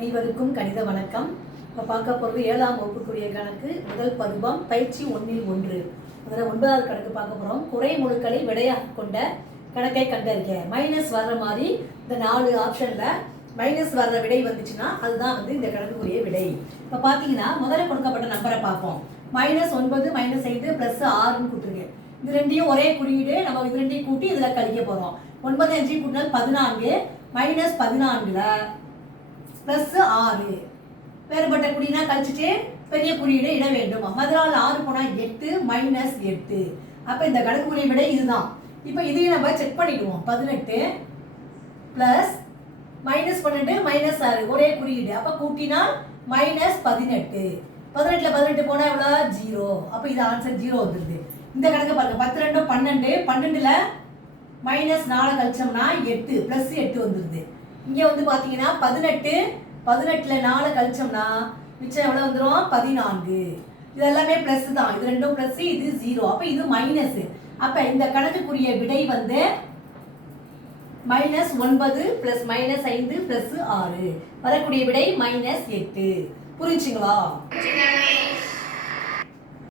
அனைவருக்கும் கணித வணக்கம். இப்போ பார்க்க போகிறது 7ஆம் வகுப்புக்குரிய கணக்கு முதல் பருவம் பயிற்சி 1 அதில் 9வது கணக்கு பார்க்க போகிறோம். குறை முழுக்களை விடையாக கொண்ட கணக்கை கண்டறிக. மைனஸ் வர்ற மாதிரி இந்த 4 ஆப்ஷனில் மைனஸ் வர்ற விடை வந்துச்சுன்னா அதுதான் இந்த கணக்குக்குரிய விடை. இப்போ பார்த்தீங்கன்னா முதல்ல கொடுக்கப்பட்ட நம்பரை பார்ப்போம். -9 -5 +6 கொடுத்துருக்கேன். இது ரெண்டையும் ஒரே குறியீடு, நம்ம இது ரெண்டையும் கூட்டி இதில் கழிக்க போகிறோம். 9 5 கூட்டினால் 14 -14ல் +6 வேறுபட்ட குறினா கழிச்சுட்டு பெரிய குறியீடு இட வேண்டும். மதுரால் 6 போனால் 8 -8. அப்போ இந்த கணக்குரிய விடை இதுதான். இப்போ இதையும் நம்ம செக் பண்ணிடுவோம். 18 ப்ளஸ் -12 -6 ஒரே குறியீடு, அப்போ கூட்டினால் -18. 18ல் 18 போனால் எவ்வளோ 0. அப்போ இது ஆன்சர் 0 வந்துடுது. இந்த கணக்கு பாருங்க. 10 2 12 12ல் -4 கழிச்சோம்னா 8 +8 வந்துடுது. இங்கே பார்த்தீங்கன்னா 18ல் 4 கழிச்சோம்னா மிச்சம் எவ்வளோ வந்துடும் 14. இது எல்லாமே ப்ளஸ் தான். இது ரெண்டும் ப்ளஸ், இது 0. அப்போ இது மைனஸ். அப்போ இந்த கணக்குக்குரிய விடை -9 + -5 + 6 வரக்கூடிய விடை -8. புரிஞ்சுங்களா?